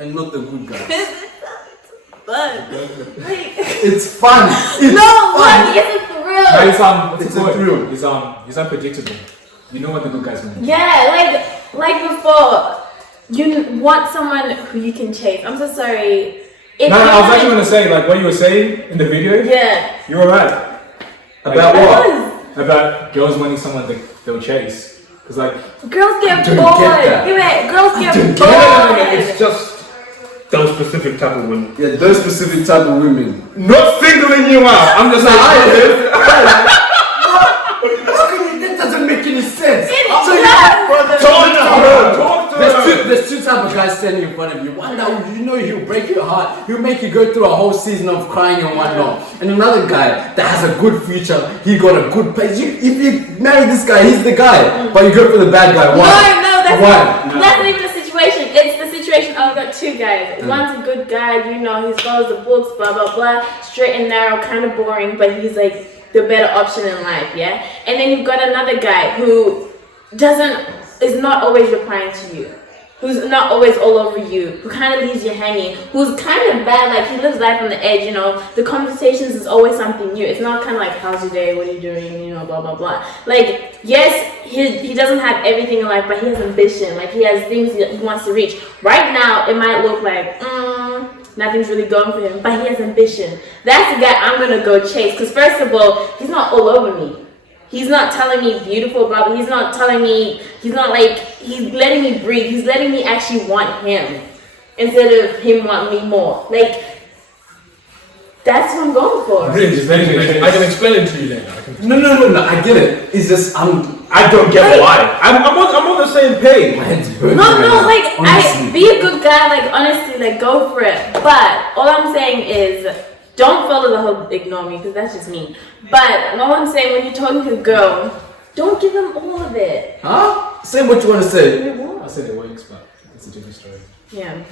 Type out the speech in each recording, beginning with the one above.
and not the good guys. Fun. It's fun. It's fun isn't for real. It's a thrill. It's unpredictable. You know what the good guys want. Yeah, like before, you want someone who you can chase. I'm so sorry. I was actually gonna say like what you were saying in the video. Yeah. You were right. About what? About girls wanting someone they'll chase. Cause like girls get bored. Girls get bored. It's just those specific type of women. Yeah, those specific type of women. Not singling you out. I'm just saying. That doesn't make any sense. Talk to her. There's two type of guys standing in front of you. One that you know he'll break your heart. He'll make you go through a whole season of crying and whatnot. And another guy that has a good future. He got a good place. If you marry this guy, he's the guy. But you go for the bad guy. Why? That's not even the situation. It's the situation. I've got two guys. One's a good guy. You know, he follows the books. Blah blah blah. Straight and narrow. Kind of boring, but he's like the better option in life. Yeah. And then you've got another guy who is not always replying to you, who's not always all over you, who kind of leaves you hanging, who's kind of bad, like he lives life on the edge, you know, the conversations is always something new. It's not kind of like, how's your day, what are you doing, you know, blah, blah, blah. Like, yes, he doesn't have everything in life, but he has ambition, like he has things that he wants to reach. Right now, it might look like, nothing's really going for him, but he has ambition. That's the guy I'm going to go chase, because first of all, he's not all over me. He's not telling me beautiful, blah. He's not telling me, he's letting me breathe. He's letting me actually want him instead of him want me more. Like, that's what I'm going for. I can explain it to you later. No, I get it. It's just, I don't get why. I'm on the same page. Honestly. Be a good guy, like, honestly, like, go for it. But all I'm saying is, don't follow the whole ignore me, because that's just me. But all I'm saying, when you're talking to a girl, don't give them all of it. Huh? Say what you want to say. I said it works, but it's a different story. Yeah.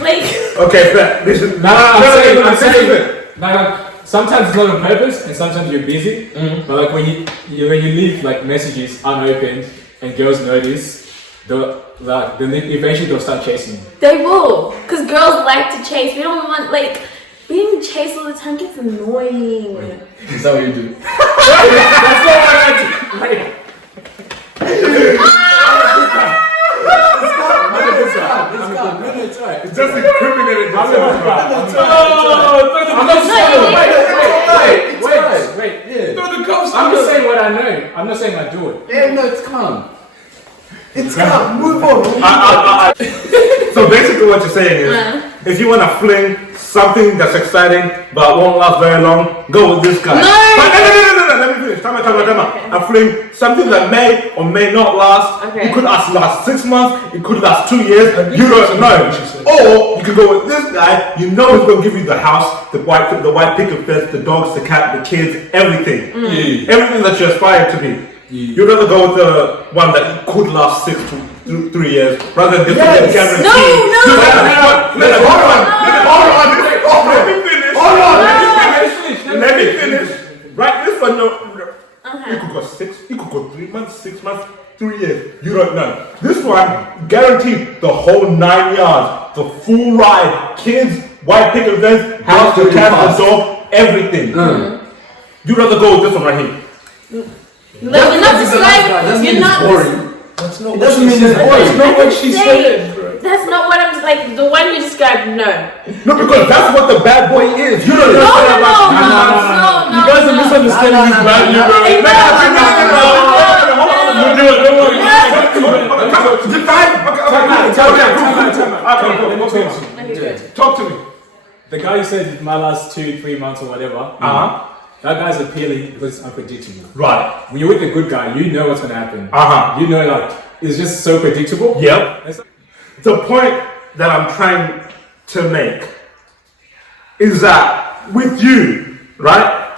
Like. Okay, but listen. I'm saying. Sometimes it's not on purpose, and sometimes you're busy. But like when you leave like messages unopened, and girls notice, then eventually they'll start chasing you. They will, because girls like to chase. We don't want like. Being chased all the time gets annoying. Is that what you do? That's not what I do. It's alright. It's just incriminating. Wait. I'm just saying what I know. I'm not saying I do it. Yeah, no, it's calm. It's calm. Move on. So basically what you're saying is, if you want to fling something that's exciting but won't last very long, go with this guy. No, let me finish. Time. I'm fling something that may or may not last. Okay. It could last 6 months. It could last 2 years. You don't know. Or you could go with this guy. You know he's going to give you the house, the white picket fence, the dogs, the cat, the kids, everything. Everything that you aspire to be. You'd rather go with the one that could last 6 to 3 years rather than this one guarantee. No. Hold on. Let me finish. Right, this one, no. It could go 6. It could go 3 months, 6 months, 3 years. You don't know. This one guaranteed the whole 9 yards, the full ride, kids, white picket fence, house, the cat, the dog, everything. You'd rather go with this one right here. You're not describing. You're not boring. That's not it doesn't mean it's boring. That's not what she said. That's not what I'm like. The one you described, no. No, because that's what the bad boy is. You don't know. No. You guys are misunderstanding this bad boy. Talk to me. The guy who said it might last 2-3 months or whatever. That guy's appealing because it's unpredictable. Right. When you're with a good guy, you know what's gonna happen. You know, like it's just so predictable. Yep. The point that I'm trying to make is that with you, right?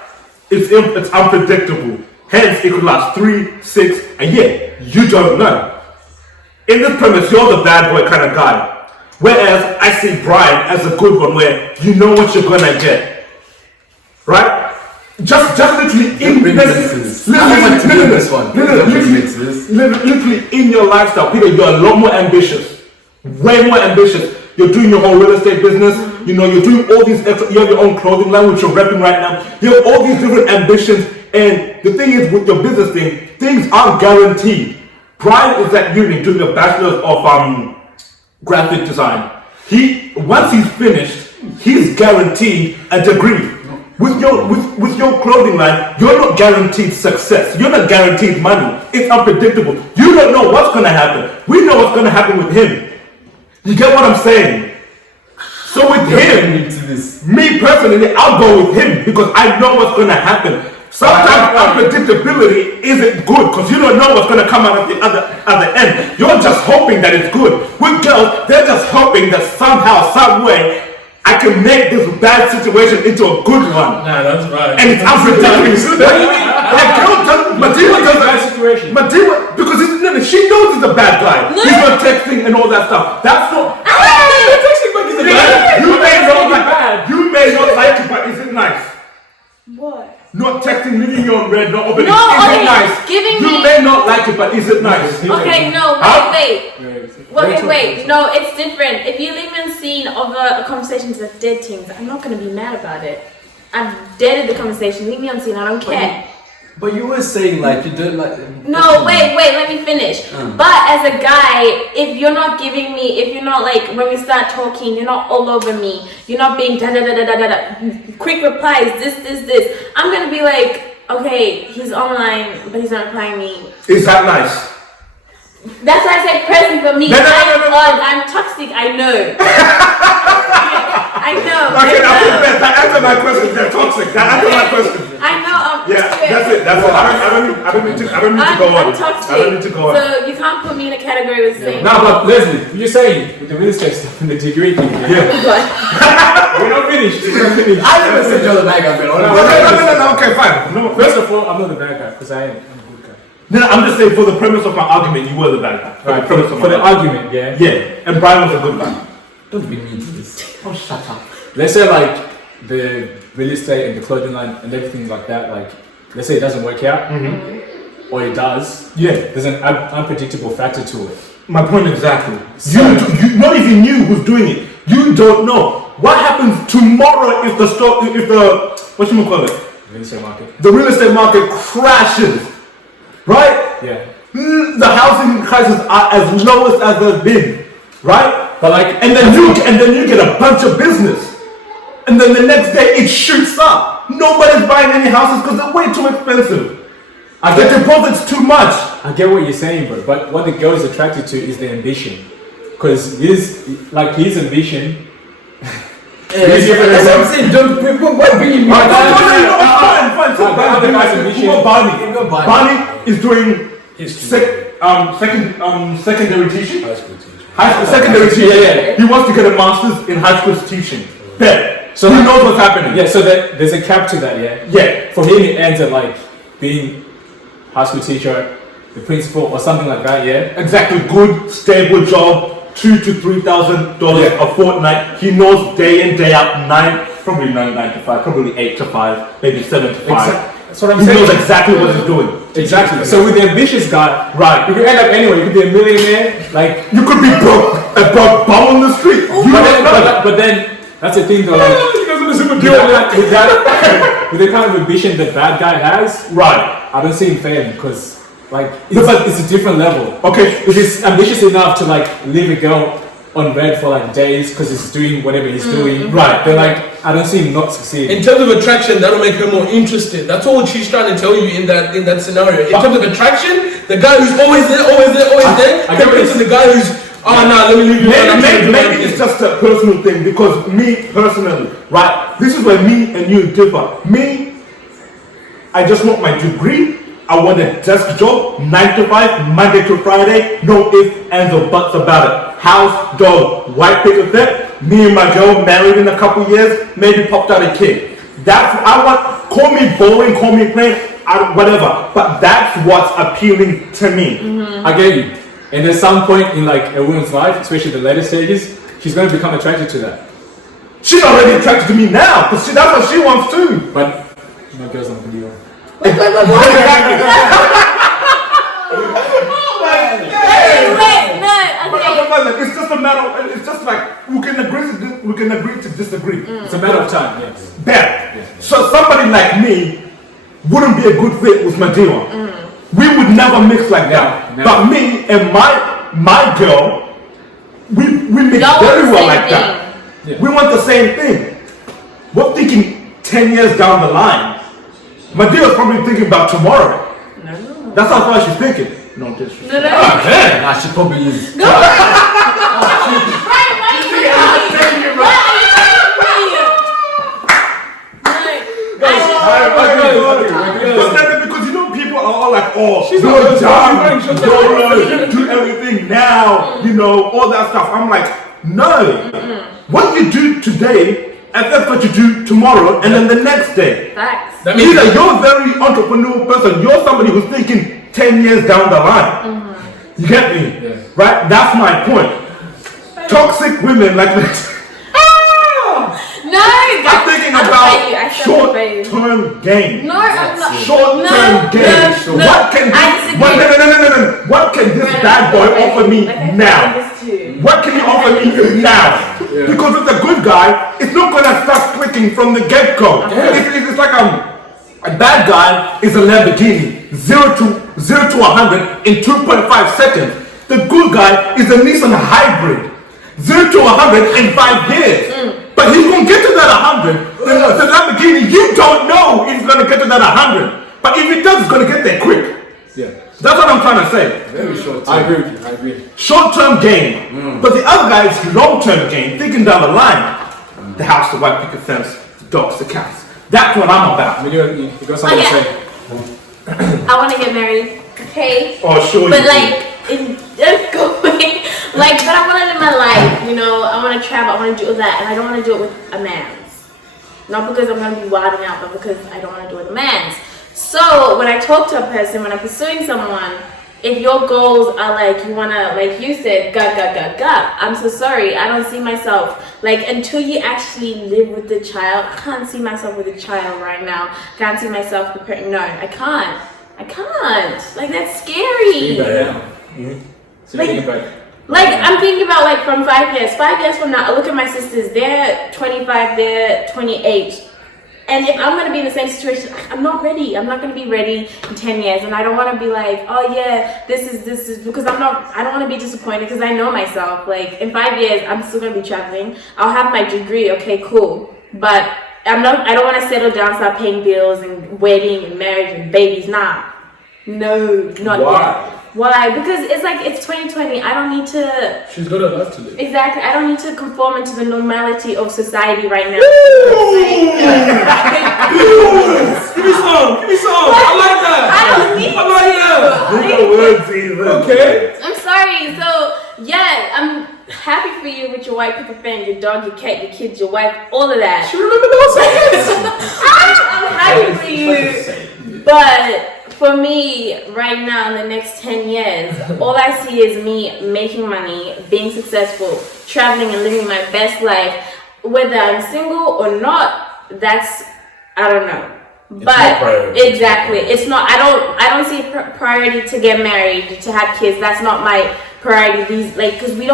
It's unpredictable. Hence, it could last 3, 6, and yeah, you don't know. In this premise, you're the bad boy kind of guy. Whereas I see Brian as a good one, where you know what you're gonna get, right? Just literally literally in your lifestyle, Peter, you're a lot more ambitious, way more ambitious you're doing your own real estate business, you know, you're doing all these extra, you have your own clothing line which you're repping right now, you have all these different ambitions, and the thing is with your business thing, things aren't guaranteed. Brian is at uni doing a bachelor's of graphic design. Once he's finished, he's guaranteed a degree. With your clothing line, you're not guaranteed success. You're not guaranteed money. It's unpredictable. You don't know what's gonna happen. We know what's gonna happen with him. You get what I'm saying? So with him, me personally, I'll go with him because I know what's gonna happen. Sometimes unpredictability isn't good because you don't know what's gonna come out at the other end. You're just hoping that it's good. With girls, they're just hoping that somehow, some way, I can make this bad situation into a good one. Nah, that's right. And it's unpredictable. What do you mean? Like girl Madiba does bad situation. Madiba, because she knows he's a bad guy. No. He's not texting and all that stuff. That's not. Texting back is a bad. You may not like bad. You may not like it, but is it nice? What? Not texting, leaving you on red, not opening. No, is okay, it nice? giving You me- may not like it, but is it nice? Okay, no, Huh? wait. Wait, Wait. No, it's different. If you leave me scene of a conversation to dead teams, I'm not gonna be mad about it. I've deaded the conversation. Leave me on scene. I don't care. But you were saying like you don't like. No, wait, let me finish. But as a guy, if you're not giving me, if you're not like, when we start talking, you're not all over me, you're not being da da da da da da da, quick replies, this, I'm gonna be like, okay, he's online, but he's not replying me. Is that nice? That's why I said present for me. No. I'm toxic, I know. I know. Okay, that answered my question. They're toxic. That answered my question. I know. Yeah, that's it. I don't need to go on. I'm toxic. I don't need to go on. So you can't put me in a category with saying. No, but Leslie, you're saying with the real estate stuff and the degree thing. Yeah. We're not finished. I never said you're the bad guy, man. No. Okay, fine. No, First of all, I'm not the bad guy because I'm a good guy. No, I'm just saying for the premise of my argument, you were the bad guy. Right, for the argument, yeah. Yeah, and Brian was a good guy. Don't be mean to this. Oh, shut up. Let's say like the real estate and the clothing line and everything like that, like let's say it doesn't work out, or it does. Yeah. There's an unpredictable factor to it. My point exactly. So- you not even knew who's doing it. You don't know what happens tomorrow if what you call it? Real estate market. The real estate market crashes, right? Yeah. The housing prices are as lowest as they've been, right? But like, And then you get a bunch of business, and then the next day it shoots up. Nobody's buying any houses because they're way too expensive. The deposit's too much. I get what you're saying, bro. But what the girl is attracted to is the ambition, because his ambition. That's what I'm saying. Why bring me? Fine. So the guy's ambition. Barney is doing secondary teaching. Secondary teaching. Yeah. He wants to get a master's in high school teaching. Bet. So he like- knows what's happening. Yeah. So there's a cap to that. Yeah. Yeah. For him, it ends at like being high school teacher, the principal, or something like that. Yeah. Exactly. Good, stable job. $2,000 to $3,000 a fortnight. He knows day in, day out, probably 9 to 5, probably 8 to 5, maybe 7 to 5. That's what I'm He saying. knows exactly what he's doing. Exactly. So with the ambitious guy, Right. you could end up anywhere. You could be a millionaire, like. You could be broke, a broke bum on the street. You But don't know. then that's the thing though. Like, with the kind of ambition that bad guy has, Right. I don't see him failing because like it's a different level. Okay. If he's ambitious enough to like leave a girl on red for like days because he's doing whatever he's doing, Right. then like I don't see him not succeeding. In terms of attraction, that'll make her more interested. That's all she's trying to tell you in that scenario. In terms of attraction, the guy who's always there, I get compared to the guy who's, oh no, let me leave you alone. Maybe it's just a personal thing because me personally, right? This is where me and you differ. Me, I just want my degree. I want a desk job, 9 to 5, Monday to Friday, no ifs, ands, or buts about it. House, dog, white picket fence, me and my girl married in a couple years, maybe popped out a kid. Call me boring, call me plain, whatever, but that's what's appealing to me. I get you. And at some point in like a woman's life, especially the later stages, she's going to become attracted to that. She's already attracted to me now, because that's what she wants too. But my girl's not going to be on. Wait, no, okay. My island. It's just a matter. It's just like we can agree to disagree. It's a matter of time. Yes. Bad. So somebody like me wouldn't be a good fit with Madiwa. We would never mix like that. Never. But me and my girl, we mix Y'all want very the well same like thing. that. Yeah. We want the same thing. We're thinking 10 years down the line. Madiwa's probably thinking about tomorrow. No. That's how far she's thinking. No disrespect. No. Nah, she probably is. Go. Because you know people are all like, oh, She's do not it down, she's not- do everything now, you know, all that stuff. I'm like, no. What you do today affects what you do tomorrow and then the next day. Facts. That means Either you're a very entrepreneurial person, you're somebody who's thinking 10 years down the line. You get me? Yeah. Right? That's my point. Toxic women like this. No, I'm thinking about I stand by you. short-term gain. No, I'm not. Short-term gain. No, What can I this, disagree. no. What can this bad boy offer me now? What can he offer me now? Because with a good guy, it's not gonna start clicking from the get-go. It's like a bad guy is a Lamborghini, 0 to 100 in 2.5 seconds. The good guy is a Nissan hybrid, 0 to 100 in 5 years. But he's gonna get to that 100. The Lamborghini, you don't know if he's gonna get to that 100. But if he does, he's gonna get there quick. Yeah. That's what I'm trying to say. Very short. I agree with you. I agree. Short-term gain. But the other guy is long-term gain, thinking down the line. The house, the white picket fence, the dogs, the cats. That's what I'm about. You got something to Okay. say? I want to get married. Okay. Oh, sure. But you do. like, going, like, but I want to live my life, you know. I want to travel. I want to do all that, and I don't want to do it with a man's. Not because I'm gonna be wilding out, but because I don't want to do it with a man's. So when I talk to a person, when I'm pursuing someone, if your goals are like you wanna, like you said, I'm so sorry. I don't see myself like until you actually live with the child. I can't see myself with a child right now. Can't see myself preparing. No, I can't. Like that's scary. So think about it. Like I'm thinking about like from 5 years. 5 years from now, I look at my sisters. They're 25. They're 28. And if I'm gonna be in the same situation, I'm not ready. I'm not gonna be ready in 10 years, and I don't want to be like, oh yeah, this is because I don't want to be disappointed because I know myself. Like in 5 years, I'm still gonna be traveling. I'll have my degree. Okay, cool. But I don't want to settle down, start paying bills and wedding and marriage and babies. Nah, no, not yet. Why? Because it's like it's 2020. I don't need to. She's got a life to live. Exactly. I don't need to conform into the normality of society right now. Give me some. I like that. I don't need I like that. Bigger words even. Okay. I'm sorry. So yeah, I'm happy for you with your white picket fan, your dog, your cat, your kids, your wife, all of that. She remember those seconds. I'm happy for you, but for me right now in the next 10 years, all I see is me making money, being successful, traveling and living my best life. Whether I'm single or not, that's I don't know. not priority. Exactly, it's not. I don't see a priority to get married, to have kids. That's not my priority. These because we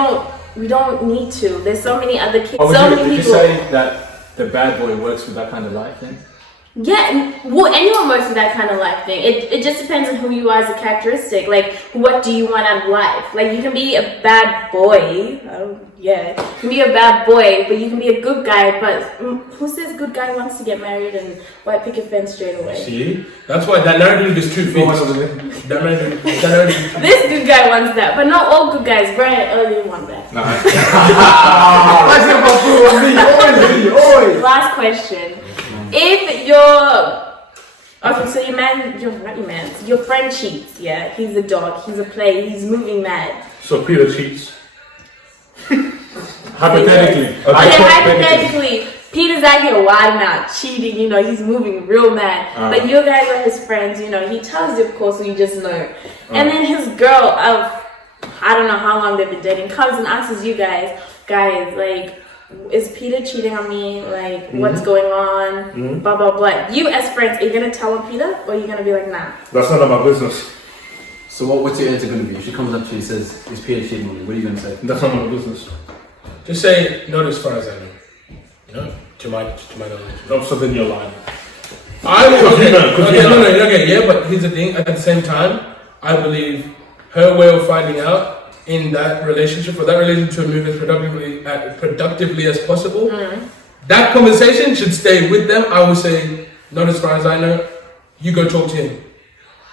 don't need to. There's so many other kids. Or So would many you people. say that the bad boy works with that kind of life then? Yeah, well, anyone works with that kind of life thing. It just depends on who you are as a characteristic. Like, what do you want out of life? Like, you can be a bad boy. You can be a bad boy, but you can be a good guy. But who says good guy wants to get married and white picket fence straight away? See? That's why that narrative is too fixed. That narrative. This good guy wants that, but not all good guys. Brian earlier want that. Always. Last question. If your friend cheats, yeah, he's a dog, he's a player, he's moving mad. So Peter cheats. Hypothetically. Hypothetically, Peter's out here wilding out, cheating, he's moving real mad. But you guys are his friends, he tells you, of course, so you just know. And then his girl of, I don't know how long they've been dating, comes and asks you guys, like, is Peter cheating on me? Like, what's going on? Blah, blah, blah. You as friends, are you going to tell him Peter? Or are you going to be like, nah? That's none of my business. So what's your answer going to be? If she comes up to you and says, "Is Peter cheating on you?" What are you going to say? That's not my business. Just say not as far as I know. You know, to my knowledge. Oh, so then you're lying. I will. Okay, Okay, yeah, but here's the thing. At the same time, I believe her way of finding out in that relationship, for that relationship to move as productively as possible, that conversation should stay with them. I would say, not as far as I know. You go talk to him.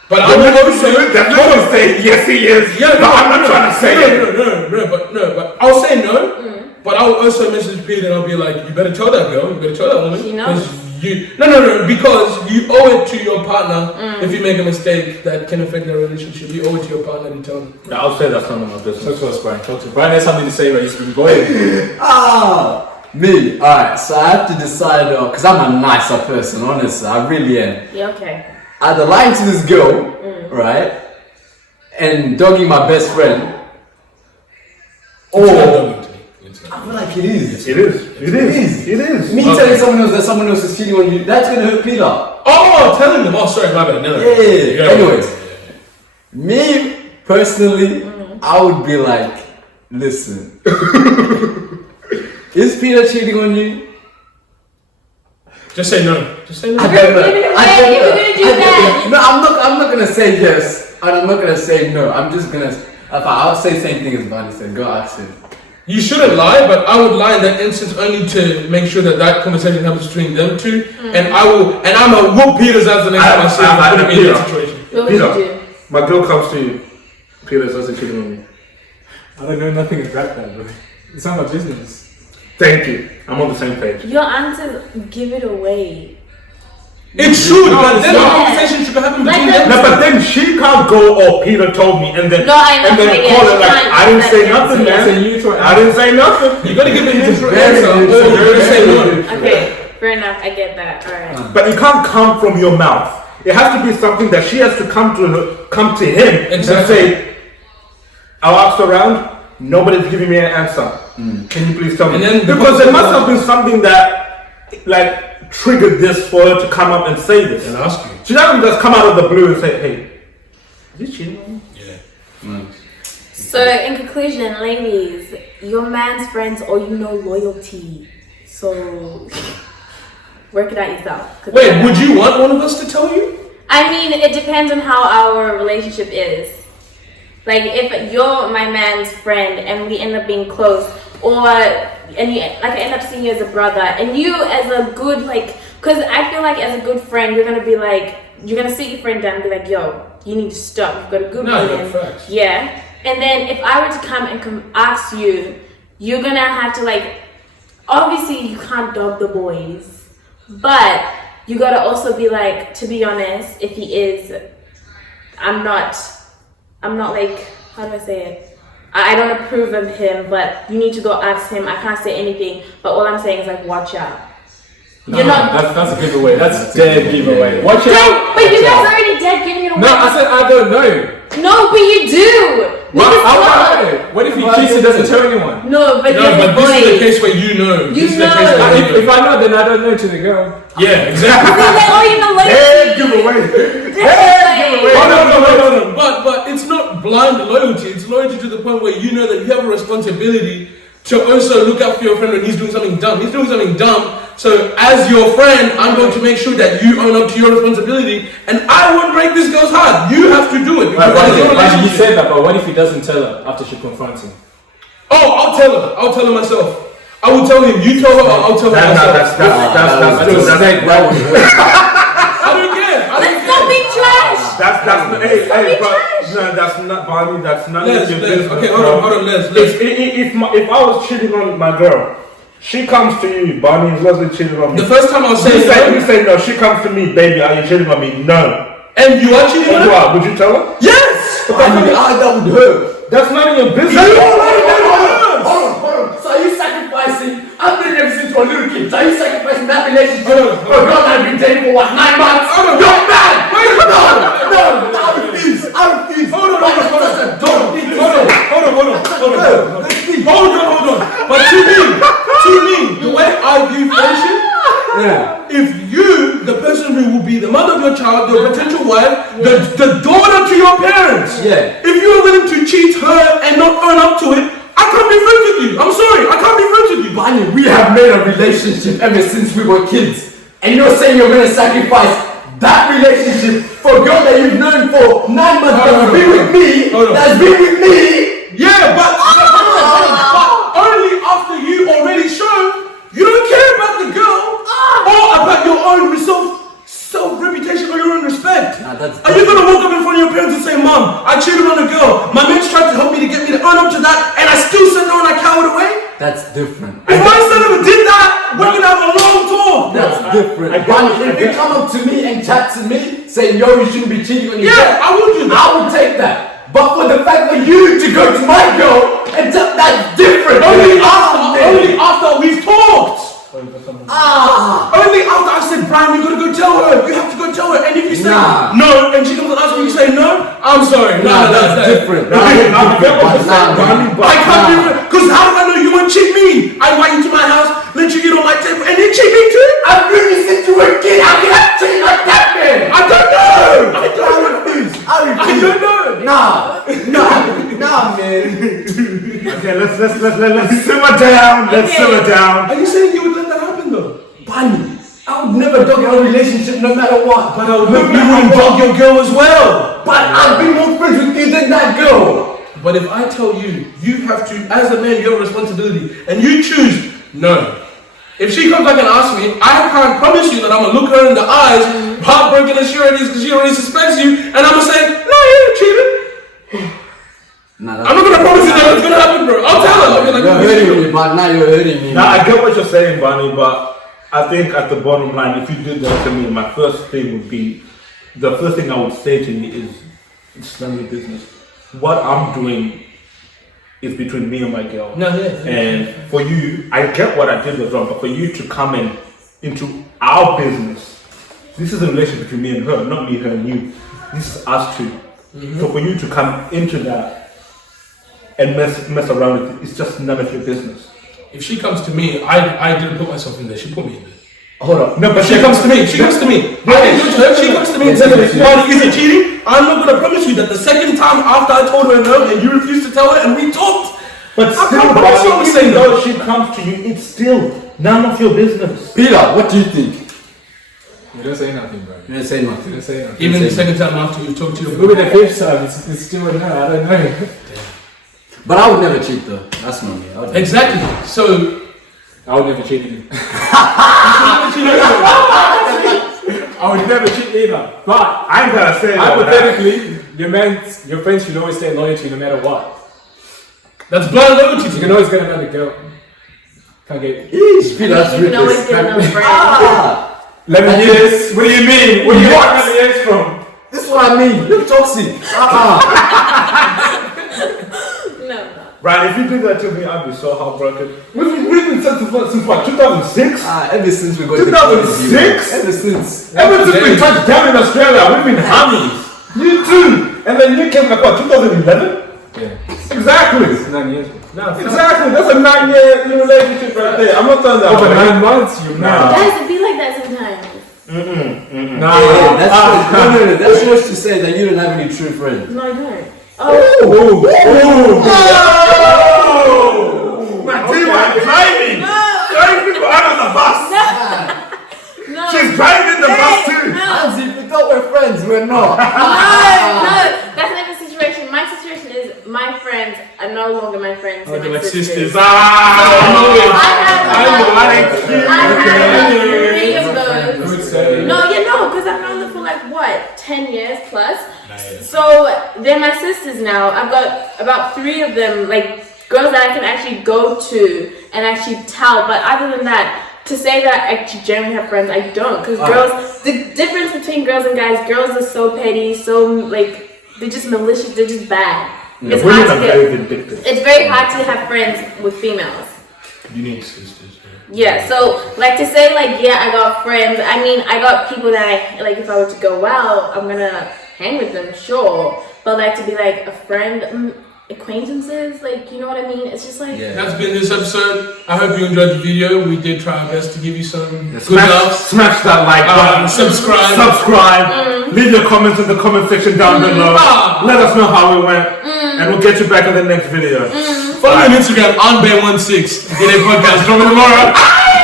But I will also say yes, he is. Yeah, no, I'm not trying to say but I'll say no. But I'll also message Pete and I'll be like, you better tell that girl, you better tell that woman. She knows. Because you owe it to your partner if you make a mistake that can affect their relationship. You owe it to your partner to tell them. Yeah, I'll say that's none of my business. Talk to us, Brian. Talk to Brian has something to say, but he's been going. Me. Alright, so I have to decide, because I'm a nicer person, honestly. I really am. Yeah, okay. Either lying to this girl, right, and dogging my best friend, or I feel like it is. It is. Me telling someone else that someone else is cheating on you, that's gonna hurt Peter. Oh, telling them. Oh, sorry, my bad. No. Yeah. Anyways, me personally, I would be like, listen, is Peter cheating on you? Just say no. Just say no. I don't know. No, I'm not gonna say yes, and I'm not gonna say no. I'm just gonna. I'll say the same thing as Barnie said. Go ask him. You shouldn't lie, but I would lie in that instance only to make sure that conversation happens between them two. And I'm a whoop Peter's ass the next time I see him putting me in that situation. What would you do? My girl comes to you. Peter doesn't cheat on me. I don't know nothing about that, bro. It's not my business. Thank you. I'm on the same page. Your answers give it away. It should, but then the conversation should happen between them. No, but then she can't go, oh, Peter told me, and then call it like, I didn't say nothing, man. I didn't say nothing. You gotta give it his answer, or you're gonna say no. Okay, fair enough. I get that. Alright. But it can't come from your mouth. It has to be something that she has to come to him and say, I asked around, nobody's giving me an answer. Can you please tell me? Because there must have been something that, like, triggered this for her to come up and say this. And ask you. She doesn't just come out of the blue and say, hey, is you cheating on me? Yeah. So, in conclusion, ladies, your man's friends owe you no loyalty. So, work it out yourself. Wait, would you want one of us to tell you? I mean, it depends on how our relationship is. Like, if you're my man's friend and we end up being close, I end up seeing you as a brother, and you as a good, because I feel like as a good friend, you're gonna be like, you're gonna sit your friend down and be like, yo, you need to stop. You've got a good man. Yeah. And then if I were to come and ask you, you're gonna have to obviously you can't dog the boys, but you gotta also be like, to be honest, if he is, I'm not like, how do I say it? I don't approve of him, but you need to go ask him. I can't say anything, but all I'm saying is watch out. You're not. That's a giveaway. That's dead giveaway. Watch out. But you guys are already dead giving it away. No, I said I don't know. No, but you do. What if he cheats and doesn't tell anyone? No, but this is the case where you know. If I know, then I don't know to the girl. Yeah, exactly. Dead giveaway. Hold on. But it's not blind loyalty. It's loyalty to the point where you know that you have a responsibility to also look out for your friend when he's doing something dumb. He's doing something dumb. So as your friend, I'm going to make sure that you own up to your responsibility, and I won't break this girl's heart. You have to do it. You said that, but what if he doesn't tell her after she confronts him? Oh, I'll tell her. I'll tell her myself. I will tell him. You tell her, or I'll tell her myself. That's I don't care. Let's not be trash. That's not Barney. That's none of your business. Okay, hold on, Les. If I was cheating on my girl, she comes to you, Barney is Leslie cheating on me. The first time I'll say you say no. She comes to me, baby. Are you cheating on me? No. And you are cheating on her? Would you tell her? Yes. That would hurt. That's not in your business. Hold on. So are you sacrificing? I'm doing everything to a little kid. So are you sacrificing that relationship for a girl that I've been dating for 9 months? You're mad. No. I refuse. Hold on. But to me, the way I view friendship, if you, the person who will be the mother of your child, your potential wife, the daughter to your parents, Yeah. If you're willing to cheat her and not own up to it, I can't be friends with you. I'm sorry, I can't be friends with you. Barney, we have made a relationship ever since we were kids. And you're saying you're going to sacrifice that relationship for a girl that you've known for 9 months that's been with me, that's been with me. Yeah, but only after you already shown you don't care about the girl or about your own self-reputation or your own respect. Nah, that's Are you gonna walk up in front of your parents and say, Mom, I cheated on a girl. My mates tried to help me to get me to own up to that, and I still said no and I cowered away? That's different. If my son ever did that, we're gonna have a long talk. That's different. Barney, if you come up to me and chat to me, saying, yo, you shouldn't be cheating on your Yeah, I would do that. I would take that. But for the fact for you to go to my girl and tell that's different. Only after we've talked. Only after I said, Brian, you gotta go tell her. You have to go tell her. And if you say no, and she comes and asks me, you say no, I'm sorry. No, that's different. I can't be because how do I know you won't cheat me? I invite you to my house, let you eat on my table, and then cheat me too? I've really since you were a kid. How can I cheat like that, man? I don't know. I don't know. Nah, man. Okay, let's simmer down. Let's simmer down. Are you saying you would let that happen though? Barney, I would never dog our relationship no matter what. But you wouldn't dog your girl as well. But I've been more friends with you than that girl. But if I tell you, you have to, as a man, you have a responsibility, and you choose no. If she comes back and asks me, I can't promise you that I'm gonna look her in the eyes, heartbroken as she already is because she already suspects you, and I'm gonna say, no, you ain't cheating. I'm not gonna promise you that it's gonna happen, bro. I'll tell her. I'll be like, you're hurting me, but now you're hurting me. Now I get what you're saying, Barney, but I think at the bottom line, if you did that to me, my first thing would be, the first thing I would say to you is, it's none of your business. What I'm doing is between me and my girl. And for you, I get what I did was wrong, but for you to come into our business, this is a relationship between me and her, not me, her, and you. This is us two. So for you to come into that and mess around with it, it's just none of your business. If she comes to me, I didn't put myself in there. She put me in there. Hold on. No, but She comes to me. I didn't go to her. She comes to me and says, Barney, is it cheating? I'm not gonna promise you that the second time after I told her no and you refused to tell her and we talked. But still, Barney, even though she comes to you, it's still none of your business. Peter, what do you think? You don't say nothing, bro. You didn't say nothing. You don't say nothing. Even the second time after you talked to your Look at the fifth time, it's still a no, I don't know. But I would never cheat though. That's not me. Exactly. So I would never cheat either. I would never cheat either. But I ain't gonna say that. hypothetically, your friends should always stay loyal to you no matter what. that's blind loyalty. You can always get another girl. Can't get Eesh, Peter, that's You can always ruthless. get another friend. 11 years? What do you mean? Where do you get 11 years from? This is what I mean. You're toxic. No. Brian, if you did that to me, I'd be so heartbroken. We've been since what, 2006? Ever since we got 2006? Ever since. Ever since we touched down in Australia, we've been homies. You too. And then you came like what, 2011? Yeah. Exactly. It's 9 years. No, exactly. That's a 9-year relationship right there. I'm not saying that. Over 9 months, you're mad. Guys, it be like that sometimes. Nah, Yeah, that's that's just to say that you don't have any true friends. No, I don't. Oh! My team was driving! Driving people out of the bus! No. She's driving the bus too! Hansi, if we thought we're friends, we're not. No, that's not the situation. My situation is my friends are no longer my friends. Oh, they're they're my like sisters. I have 3 of those. Good say. No, because I've known them for like what, 10 years plus. So they're my sisters now. I've got about 3 of them, like girls that I can actually go to and actually tell. But other than that, to say that I actually generally have friends, I don't. Because girls, the difference between girls and guys, girls are so petty, so like they're just malicious, they're just bad. Yeah, It's women hard are to very vindictive. It's very hard to have friends with females. You need sisters. Yeah, so like to say like yeah, I got friends. I mean, I got people that I like. If I were to go out, I'm gonna hang with them, sure. But like to be like a friend, acquaintances. Like, you know what I mean? It's just like That's been this episode. I hope you enjoyed the video. We did try our best to give you some good Smash, love. smash that like button. Subscribe. Leave your comments in the comment section down below. Let us know how it went. And we'll get you back in the next video. Follow me on Instagram, onbay16. Get a podcast dropping tomorrow.